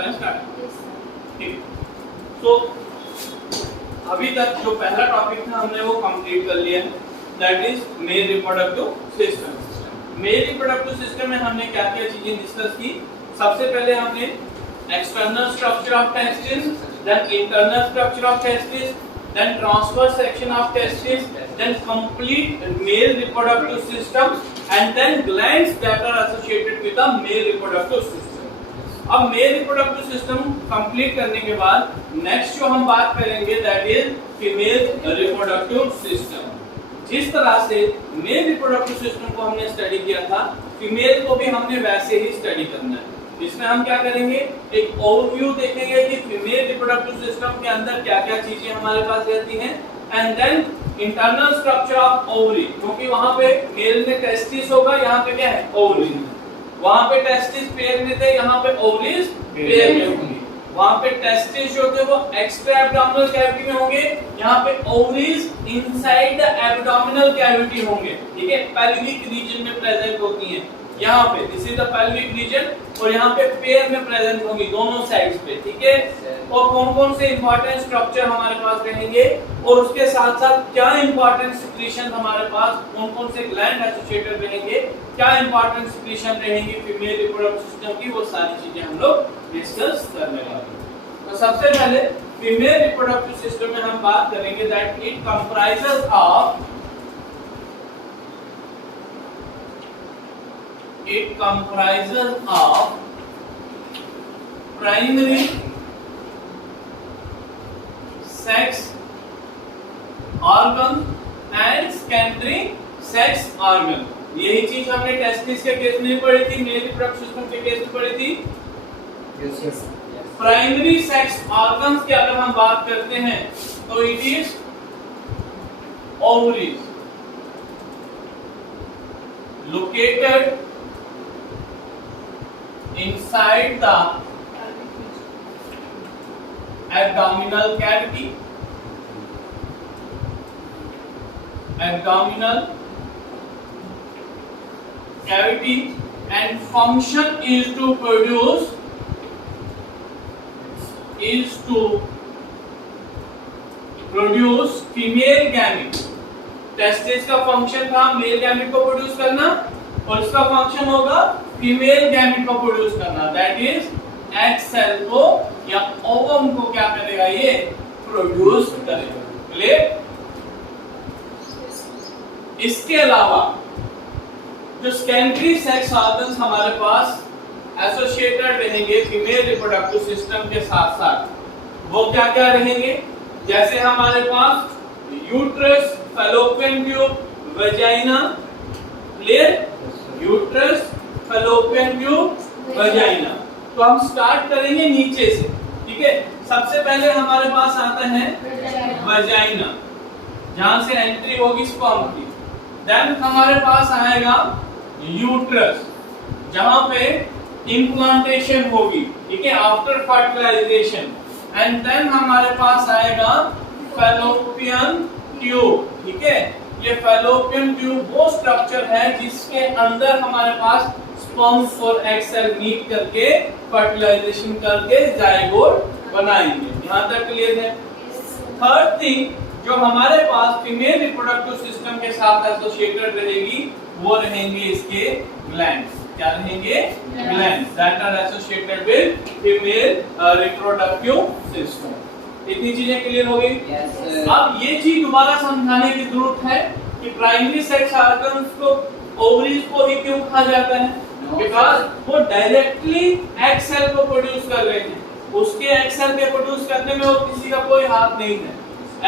करें स्टार्ट। ठीक, तो अभी तक जो पहला टॉपिक था हमने वो कंप्लीट कर लिया है, that is male reproductive system. Male reproductive system में हमने क्या क्या चीजें डिस्कस की। सबसे पहले हमने external structure of testis, then internal structure of testis, then transverse section of testis, then complete male reproductive system, and then glands that are associated with the male reproductive system. अब male reproductive system complete करने के बाद next जो हम बात करेंगे that is female reproductive system। जिस तरह से male reproductive system को हमने स्टडी किया था, फीमेल को भी हमने वैसे ही स्टडी करना है। इसमें हम क्या करेंगे, एक ओवरव्यू देखेंगे कि फीमेल रिप्रोडक्टिव सिस्टम के अंदर क्या-क्या चीजें हमारे पास रहती हैं, and then internal structure of ovary, क्योंकि वहां पे मेल में टेस्टिस होगा, यहाँ पे क्या है ओवरी, वहां पे टेस्टिस पेयर में थे, यहाँ पे ओवरीज पेयर में होंगे। वहां पे टेस्टिस जो थे वो एक्स्ट्रा एब्डोमिनल कैविटी में होंगे, यहाँ पे ovaries inside the abdominal cavity होंगे। ठीक है, पेल्विक रीजन में प्रेजेंट होती हैं, यहाँ पे this is the pelvic region, और यहाँ पे पेयर में प्रेजेंट होंगी दोनों साइड्स पे। ठीक है, और कौन कौन से इंपॉर्टेंट स्ट्रक्चर हमारे पास रहेंगे, और उसके साथ साथ क्या इंपॉर्टेंट सिक्रीशन हमारे पास, कौन कौन से ग्लैंड एसोसिएटेड रहेंगे, क्या इंपॉर्टेंट सिक्रीशन रहेंगी फीमेल रिप्रोडक्टिव सिस्टम की, वो सारी चीजें हम लोग डिस्कस करने वाले हैं। तो सबसे पहले फीमेल रिप्रोडक्टिव सिस्टम में हम बात करेंगे that it comprises of it comprises of primary sex organ and secondary sex organ। यही चीज हमने टेस्टिस के केस में पढ़ी थी, मेल रिप्रोडक्टिव सिस्टम के केस में पढ़ी थी। प्राइमरी सेक्स ऑर्गन्स की अगर हम बात करते हैं तो it is ovaries located inside the abdominal cavity, and function is to produce female gamete। Testis का फंक्शन था मेल गैमेट को प्रोड्यूस करना, और इसका फंक्शन होगा फीमेल गैमेट को प्रोड्यूस करना, दैट इज एग सेल को या ओवम को क्या करेगा, ये प्रोड्यूस करेगा। क्लियर? इसके अलावा जो सेकेंडरी सेक्स ऑर्गन्स हमारे पास एसोसिएटेड रहेंगे फीमेल रिप्रोडक्टिव सिस्टम के साथ साथ, वो क्या क्या रहेंगे, जैसे हमारे पास uterus, fallopian tube, vagina. Clear? Uterus, fallopian tube, vagina. तो हम स्टार्ट करेंगे नीचे से। ठीक है, सबसे पहले हमारे पास आता है वजाइना, जहां से एंट्री होगी स्पर्म की। देन हमारे पास आएगा यूट्रस, जहां पे इम्प्लांटेशन होगी। ठीक है, आफ्टर फर्टिलाइजेशन। एंड देन हमारे पास आएगा फैलोपियन ट्यूब। ठीक है, ये फैलोपियन ट्यूब वो स्ट्रक्चर है जिसके अंदर हमारे पास स्पर्म और एग सेल मीट करके फर्टिलाइजेशन करके जाइगोट बनाएंगे। यहाँ तक क्लियर है? थर्ड थिंग जो हमारे पास फीमेल रिप्रोडक्टिव सिस्टम के साथ एसोसिएटेड रहेगी, वो रहेंगे इसके ग्लैंड्स। क्या रहेंगे? Glands that are associated with female reproductive system. इतनी चीजें क्लियर हो गई? yes, अब ये चीज दोबारा समझाने की जरूरत है कि प्राइमरी सेक्स ऑर्गन्स को ओवरीज को ही क्यों कहा जाता है, बिकॉज वो डायरेक्टली एग सेल को प्रोड्यूस कर रहे हैं, उसके एग सेल के प्रोड्यूस करने में वो किसी का कोई हाथ नहीं है।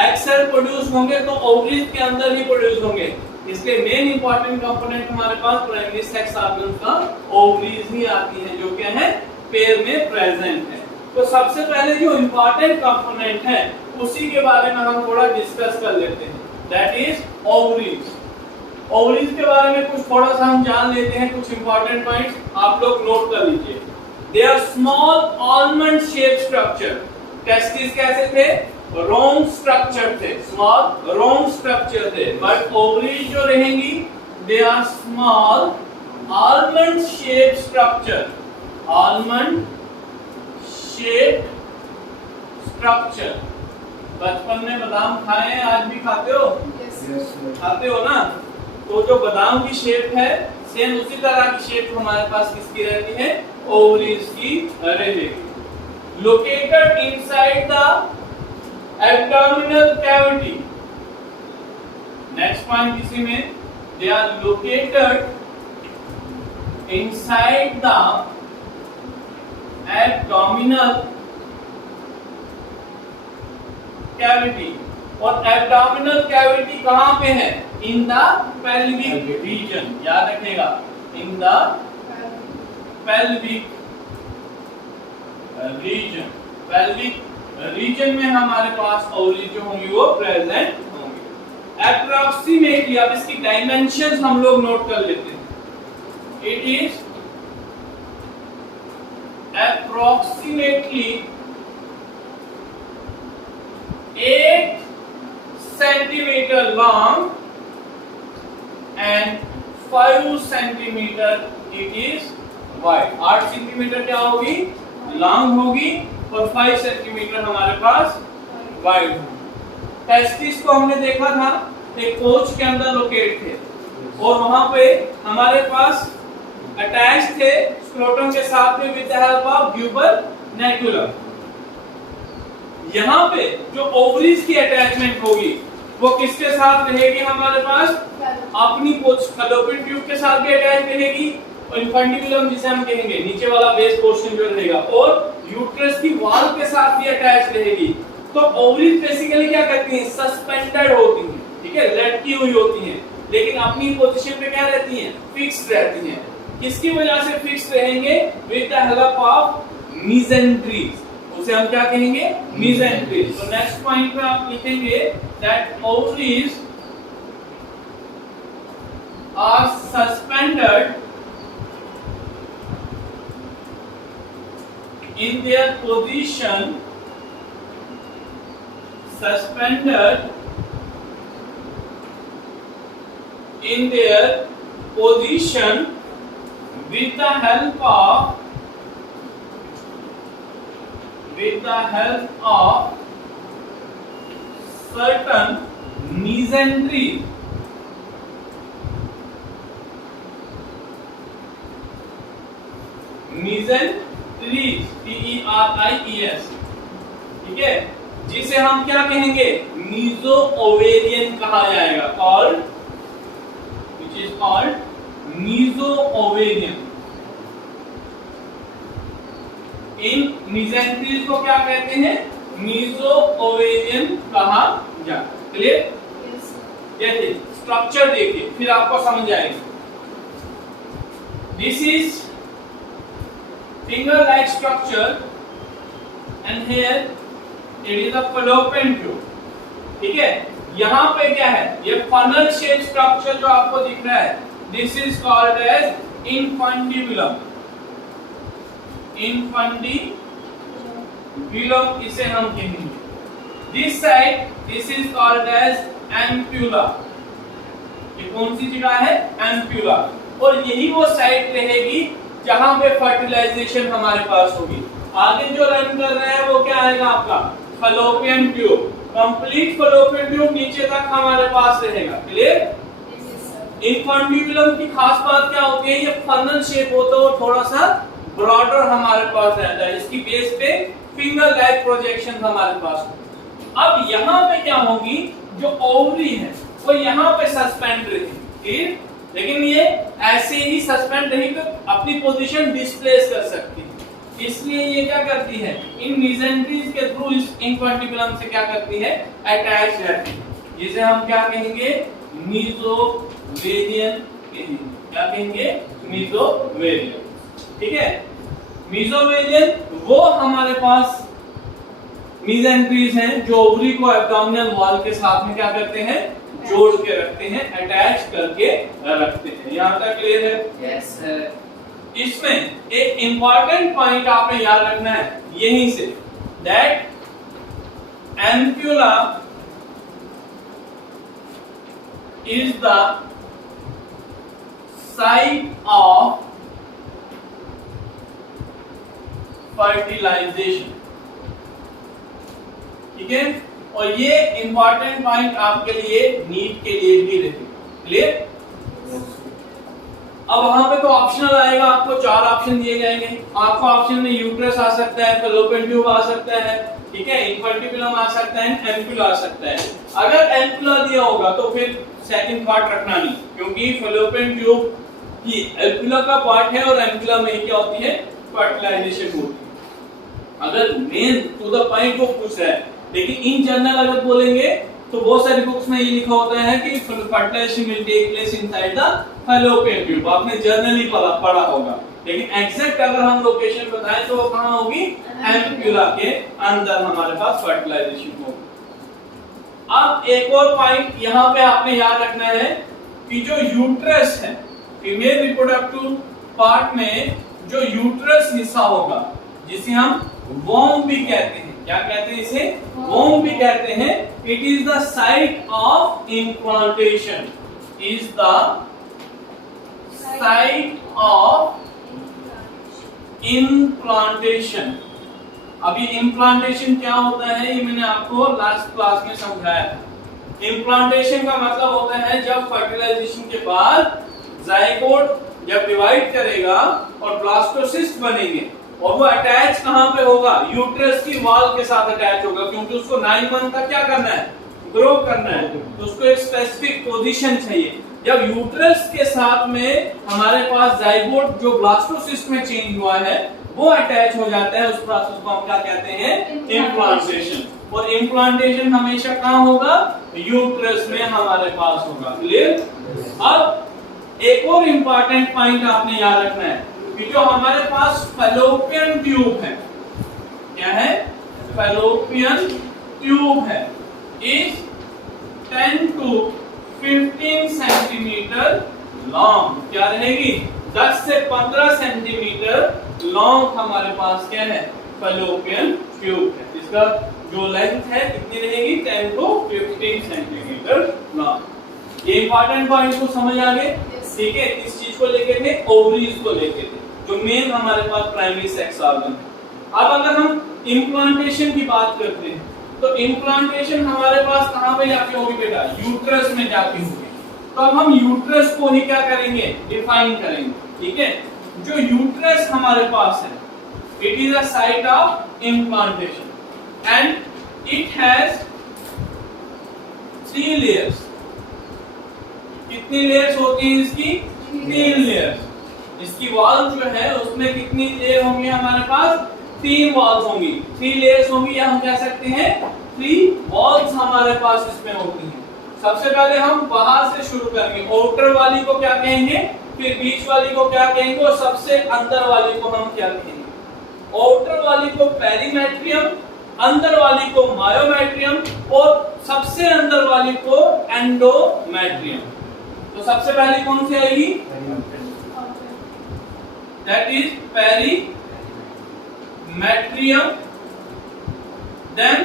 एग सेल प्रोड्यूस होंगे तो ओवरीज के अंदर ही प्रोड्यूस होंगे, इसलिए मेन इंपॉर्टेंट कंपोनेंट हमारे पास प्राइमरी सेक्स ऑर्गन्स का ओवरीज ही आती है, जो क्या है पेयर में प्रेजेंट है। तो सबसे पहले जो इंपॉर्टेंट कंपोनेंट है उसी के बारे में हम थोड़ा डिस्कस कर लेते हैं, दैट इज ओवरीज। ओवरीज के बारे में कुछ थोड़ा सा हम जान लेते हैं, कुछ इंपॉर्टेंट पॉइंट्स आप लोग नोट कर लीजिए। They are small almond shape structure. Testis कैसे थे? रोंग स्ट्रक्चर थे, स्मॉल रोंग स्ट्रक्चर थे, बट ओवरीज जो रहेंगी they are small almond shape structure. Almond structure. बचपन में बादाम खाए हैं, आज भी खाते हो? खाते हो ना? तो जो बादाम की शेप है सेम उसी तरह की शेप हमारे पास किसकी रहती है? ओवरीज की रहेगी। Located inside the abdominal cavity. Next point इसी में, they are located inside the abdominal cavity। और abdominal cavity कहां पे है? in the pelvic region। याद रखिएगा, in the pelvic region। pelvic region में हमारे पास ओवरी जो होंगी वो प्रेजेंट होंगी। अप्रोक्सीमेटली, अब इसकी डायमेंशंस हम लोग नोट कर लेते हैं। It is approximately 8 centimeter long and 5 centimeter it is wide। 8 centimetre क्या होगी? लॉन्ग होगी और 5 सेंटीमीटर हमारे पास वाइड होगी। टेस्टिस को हमने देखा था, एक कोच के अंदर लोकेट थे और वहां पे हमारे पास अटैच थे स्क्रोटम के साथ में विद द हेल्प ऑफ ट्यूबरनेकुलम। यहाँ पे जो ओवरीज की अटैचमेंट होगी वो किसके साथ रहेगी? हमारे पास अपनी फैलोपियन ट्यूब के साथ भी अटैच रहेगी और इन्फंडिबुलम जिसे हम कहेंगे नीचे वाला बेस पोर्शन जो रहेगा, और यूट्रस की वॉल के साथ भी अटैच रहेगी। तो ओवरीज बेसिकली क्या करती हैं? सस्पेंडेड होती हैं, ठीक है, लटकी हुई होती हैं, लेकिन अपनी पोजीशन पे क्या रहती हैं? फिक्स्ड रहती हैं। किसकी वजह से फिक्स रहेंगे? With the help of mesenteries. उसे हम क्या कहेंगे? मीसेंट्रीज। तो नेक्स्ट पॉइंट पे आप लिखेंगे that ovaries are suspended in their position, suspended in their position with the help of certain mesentery। mesenteries, T-E-R-I-E-S, ठीक है, जिसे हम क्या कहेंगे? मीजो ओवेरियन कहा जाएगा, called which is called meso-ovarian। In mesenteries को क्या कहते हैं? meso-ovarian कहा जाता है। क्लियर? जैसे स्ट्रक्चर देखिए फिर आपको समझ आएगी। This is finger-like structure and here it is a fallopian tube, ठीक है। यहाँ पे क्या है? ये फनल शेप स्ट्रक्चर जो आपको दिख रहा है, this is called as infundibulum. Infundibulum इसे हम कहेंगे। This side, this is called as ampulla. ये कौन सी जगह है? एम्प्यूला। और यही वो साइड रहेगी जहां पे फर्टिलाइजेशन हमारे पास होगी। आगे जो रन कर रहा है वो क्या आएगा आपका? Fallopian tube. Complete fallopian tube नीचे तक हमारे पास रहेगा। क्लियर? इनफंडिबुलम की खास बात क्या होती है? ये फनल शेप होता है, वो थोड़ा सा ब्रॉडर हमारे पास रहता है। इसकी बेस पे फिंगर लाइक प्रोजेक्शन हमारे पास होगी। अब यहाँ पे क्या होगी? जो ओवरी है वो यहाँ पे सस्पेंड रहेगी, लेकिन ये ऐसे ही सस्पेंड रही तो अपनी पोजीशन डिस्प्लेस कर सकती है। इसलिए ये क्या करती है? इन मीसेंट्रीज के थ्रू इस इनफंडिबुलम से क्या करती है? अटैच रहती है, जिसे हम क्या कहेंगे? मीजोवेरियन कहेंगे। क्या कहेंगे? मीजोवेरियन, ठीक है। मीजोवेरियन वो हमारे पास मीसेंट्रीज हैं जो ओवरी को एब्डोमिनल वॉल के साथ में क्या करते हैं? जोड़ के रखते हैं, अटैच करके रखते हैं। यहाँ तक क्लियर है? Yes sir. इसमें एक इंपॉर्टेंट पॉइंट आपने याद रखना है यहीं से, that ampulla is the site of fertilisation. ठीक है। और ये इंपॉर्टेंट पॉइंट आपके लिए नीट के लिए भी रहेगा। क्लियर? अब वहां पे तो ऑप्शनल आएगा, आपको 4 ऑप्शन दिए जाएंगे। आपको ऑप्शन में यूट्रस आ सकता है, फैलोपियन ट्यूब आ सकता है, ठीक है, इन्फंटिबुलम आ सकता है, एम्पुला आ सकता है। अगर एम्पुला दिया होगा तो फिर सेकंड पार्ट रखना नहीं, क्योंकि फैलोपियन ट्यूब ही एम्पुला का पार्ट है और एम्पुला में क्या होती है, फर्टिलाइजेशन होती है। अगर मेन टू द पॉइंट को पूछ रहा है, लेकिन इन जनरल अगर बोलेंगे तो बहुत सारी बुक्स में ये लिखा होता है कि fertilisation will take place inside the fallopian tube. आपने जनरली पढ़ा होगा, लेकिन एग्जैक्ट अगर हम लोकेशन बताएं तो वो कहां होगी, एम्पुला के अंदर हमारे पास फर्टिलाइजेशन होगी। अब एक और पॉइंट यहां पे आपने याद रखना है कि जो यूट्रस है, फीमेल रिप्रोडक्टिव पार्ट में जो यूट्रस हिस्सा होगा, जिसे हम वोम भी कहते हैं, क्या कहते हैं इसे, वोम भी कहते हैं। It is the site of implantation, is the site of implantation. अभी इम्प्लांटेशन क्या होता है ये मैंने आपको लास्ट क्लास में समझाया था। इम्प्लांटेशन का मतलब होता है जब फर्टिलाइजेशन के बाद जाइगोट जब डिवाइड करेगा और ब्लास्टोसिस्ट बनेंगे, और वो अटैच कहां पे होगा, यूट्रस की वॉल के साथ अटैच होगा, क्योंकि उसको 9 मंथ तक क्या करना है, ग्रो करना है, तो उसको एक स्पेसिफिक पोजीशन चाहिए। जब यूट्रस के साथ में हमारे पास जाइगोट जो ब्लास्टोसिस्ट में चेंज हुआ है वो अटैच हो जाता है, उस प्रोसेस को हम क्या कहते हैं, इम्प्लांटेशन। और इम्प्लांटेशन हमेशा कहां होगा, यूट्रस में हमारे पास होगा। क्लियर? अब एक और इंपॉर्टेंट पॉइंट आपने याद रखना है कि जो हमारे पास फैलोपियन ट्यूब है, क्या है, फैलोपियन ट्यूब है, इज 10 to 15 सेंटीमीटर लॉन्ग। क्या रहेगी, 10 से 15 सेंटीमीटर लॉन्ग हमारे पास क्या है, फैलोपियन ट्यूब है। इसका जो लेंथ है कितनी रहेगी, 10 to 15 सेंटीमीटर लॉन्ग। ये इंपॉर्टेंट पॉइंट को समझ आ गए, ठीक है। इस चीज को लेके थे, ओवरीज को लेके थे, जो मेन हमारे पास प्राइमरी सेक्स ऑर्गन है। अब अगर हम इम्प्लांटेशन की बात करते हैं तो इम्प्लांटेशन हमारे पास कहां पे जाके होगी बेटा, यूट्रस में जाके होगी। तो अब हम यूट्रस को ही क्या करेंगे, डिफाइन करेंगे, ठीक है। जो यूट्रस हमारे पास है, it is a site of implantation and it has 3 layers. कितनी लेयर्स होती हैं इसकी, 3 लेयर्स। इसकी वॉल जो है उसमें कितनी लेयर होंगी हमारे पास, 3 वॉल्स होंगी, 3 लेयर्स होंगी, या हम कह सकते हैं 3 वॉल्स हमारे पास इसमें होती हैं। सबसे पहले हम बाहर से शुरू करेंगे, आउटर वाली को क्या कहेंगे, फिर बीच वाली को क्या कहेंगे, और सबसे अंदर वाली को हम क्या कहेंगे। आउटर वाली को पेरीमेट्रियम, अंदर वाली को मायोमेट्रियम, और सबसे अंदर वाली को एंडोमेट्रियम। तो सबसे पहली कौन सी आएगी, that is perimetrium, then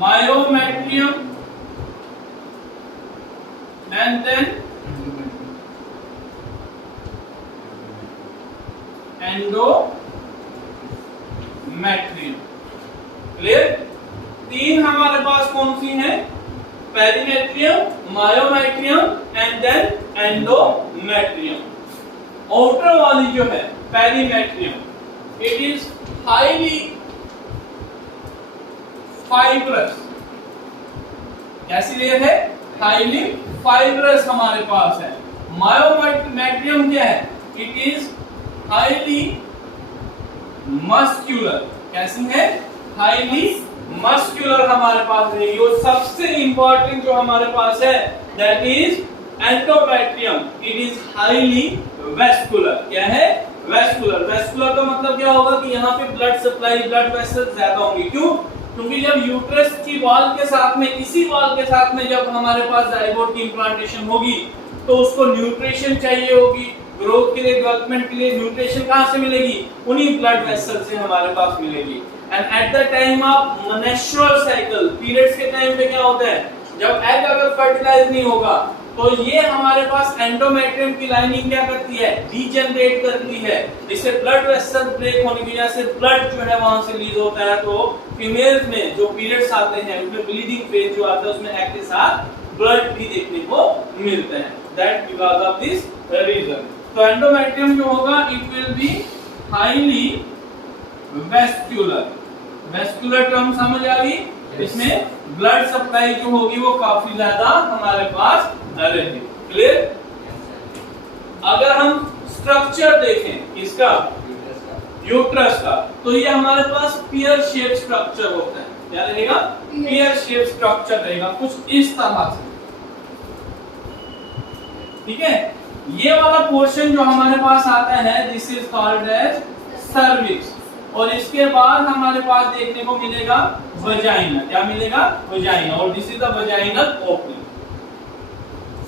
myometrium, and then endometrium. Clear? 3 हमारे पास कौन सी हैं, perimetrium, myometrium and then endometrium. Outer वाली जो है perimetrium, it is highly fibrous. कैसी लेयर है, हाईली फाइब्रस हमारे पास है। मायोमेट्रियम क्या है, इट इज हाईली मस्क्यूलर। कैसी है, हाईली मस्क्यूलर हमारे पास है। ये सबसे इंपॉर्टेंट जो हमारे पास है that is endometrium, it is highly vascular. क्या है, वेस्कुलर। वेस्कुलर का मतलब क्या होगा कि यहाँ पे ब्लड सप्लाई, ब्लड वेसल्स ज्यादा होंगी। क्यों, क्योंकि जब यूट्रस की वॉल के साथ में, इसी वॉल के साथ में जब हमारे पास जाइगोट की इम्प्लांटेशन होगी तो उसको न्यूट्रिशन चाहिए होगी, ग्रोथ के लिए, डेवलपमेंट के लिए न्यूट्रिशन कहां से मिलेगी, उन्हीं ब्लड वेसल से हमारे पास मिलेगी। And at the time of menstrual cycle, periods के टाइम पे क्या होता है, जब एग अगर फर्टिलाइज नहीं होगा तो ये हमारे पास एंडोमेट्रियम की लाइनिंग क्या करती है, डीजनरेट करती है। इससे ब्लड वेसल ब्रेक होने की वजह से ब्लड जो है वहां से रिलीज होता है। तो फीमेल्स में जो पीरियड्स आते हैं उसमें ब्लीडिंग फेज जो आता है उसमें एग के साथ ब्लड भी देखने को मिलता है। That because of this reason. तो एंडोमेट्रियम जो होगा it will be highly vascular. Vascular term समझ आ गई। इसमें ब्लड सप्लाई जो होगी वो काफी ज्यादा हमारे पास रहेगी। क्लियर। अगर हम स्ट्रक्चर देखें इसका यूट्रस का, तो ये हमारे पास पियर शेप स्ट्रक्चर होता है। क्या रहेगा, पियर शेप स्ट्रक्चर रहेगा कुछ इस तरह से। ठीक है, ये वाला पोर्शन जो हमारे पास आता है this is called as cervix. और इसके बाद हमारे पास देखने को मिलेगा वजाइना। क्या मिलेगा, वजाइना। और this is the vaginal opening.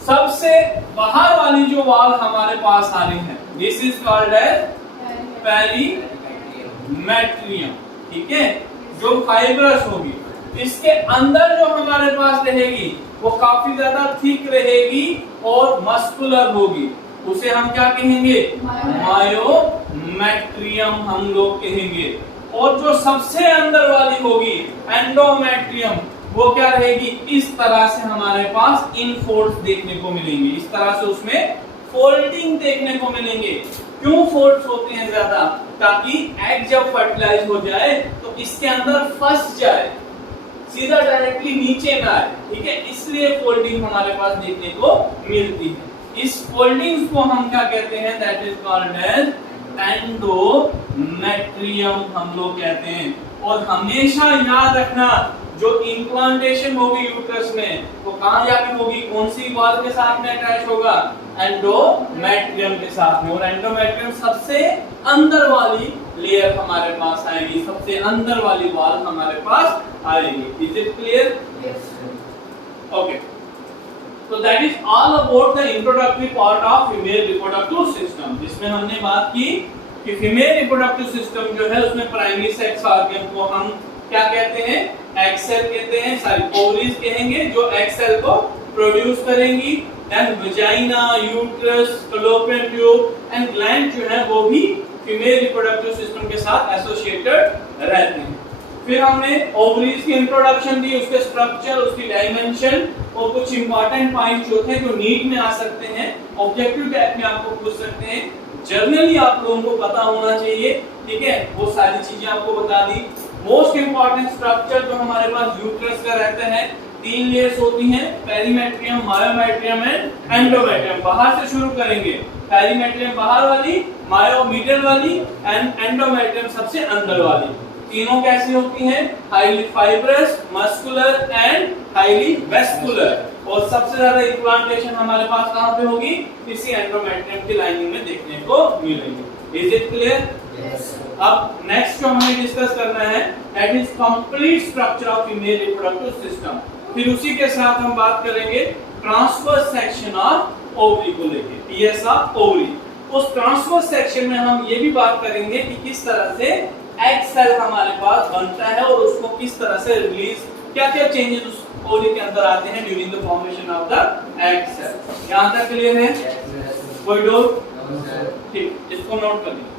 सबसे बाहर वाली जो वॉल हमारे पास आ रही है this is called as perimetrium. ठीक है, जो फाइब्रस होगी। इसके अंदर जो हमारे पास रहेगी वो काफी ज्यादा थिक रहेगी और मस्कुलर होगी। उसे हम क्या कहेंगे, मायोमेट्रियम हम लोग कहेंगे। और जो सबसे अंदर वाली होगी एंडोमेट्रियम, वो क्या रहेगी, इस तरह से हमारे पास इन फोल्ड्स देखने को मिलेंगे। इस तरह से उसमें फोल्डिंग देखने को मिलेंगे। क्यों फोल्ड्स होते हैं ज्यादा, ताकि एग जब फर्टिलाइज हो जाए तो इसके अंदर फंस जाए, सीधा डायरेक्टली नीचे ना आए। ठीक है, इसलिए फोल्डिंग हमारे पास देखने को मिलती है। इस फोल्डिंग्स को हम क्या कहते हैं, that is called as endometrium हम लोग कहते हैं। और हमेशा याद रखना जो इम्प्लांटेशन होगी यूट्रस में वो कहां जाके होगी, कौन सी वॉल के साथ में अटैच होगा, एंडोमेट्रियम के साथ में। और एंडोमेट्रियम सबसे अंदर वाली लेयर हमारे पास आएगी, सबसे अंदर वाली वॉल हमारे पास आएगी। Is it clear? ओके, तो that is all about the introductory part of female reproductive system, जिसमें हमने बात की कि फीमेल रिप्रोडक्टिव सिस्टम जो है उसमें प्राइमरी सेक्स ऑर्गन को हम क्या कहते हैं, एग सेल कहते हैं, सॉरी ओवरीज कहेंगे, जो एग सेल को प्रोड्यूस करेंगी। Then vagina, uterus, fallopian tube and gland जो है वो भी फीमेल रिप्रोडक्टिव सिस्टम के साथ एसोसिएटेड रहते हैं। फिर हमने ओवरीज की इंट्रोडक्शन दी, उसके स्ट्रक्चर, उसकी डायमेंशन और कुछ इंपॉर्टेंट पॉइंट जो थे जो नीट में आ सकते हैं, ऑब्जेक्टिव टाइप में आपको पूछ सकते हैं, जनरली आप लोगों को पता होना चाहिए। ठीक है, वो सारी चीजें आपको बता दी। मोस्ट इंपॉर्टेंट स्ट्रक्चर जो हमारे पास यूट्रस का रहता है, 3 लेयर्स होती हैं, पेरीमेट्रियम, मायोमेट्रियम एंड एंडोमेट्रियम। बाहर से शुरू करेंगे, पेरीमेट्रियम बाहर वाली, मायो मिडिल वाली एंड एंडोमेट्रियम सबसे अंदर वाली। तीनों कैसी होती हैं, highly fibrous, muscular and highly vascular. और सबसे ज्यादा इम्प्लांटेशन हमारे पास कहां पे होगी, इसी एंडोमेट्रियम की लाइनिंग में देखने को मिलेगी। Is it clear? यस। अब नेक्स्ट जो हमें डिस्कस करना है that is complete structure of female reproductive system. फिर उसी के साथ हम बात करेंगे ट्रांसवर्स सेक्शन ऑफ ओवरी को लेके, पीएस ऑफ ओवरी। उस ट्रांसवर्स सेक्शन में हम ये भी बात करेंगे कि किस तरह से एग सेल हमारे पास बनता है और उसको किस तरह से रिलीज, क्या-क्या चेंजेस उस ओवरी के अंदर आते हैं during the formation of the egg cell. यहां तक क्लियर है? कोई डाउट? ठीक, इसको नोट कर लीजिए।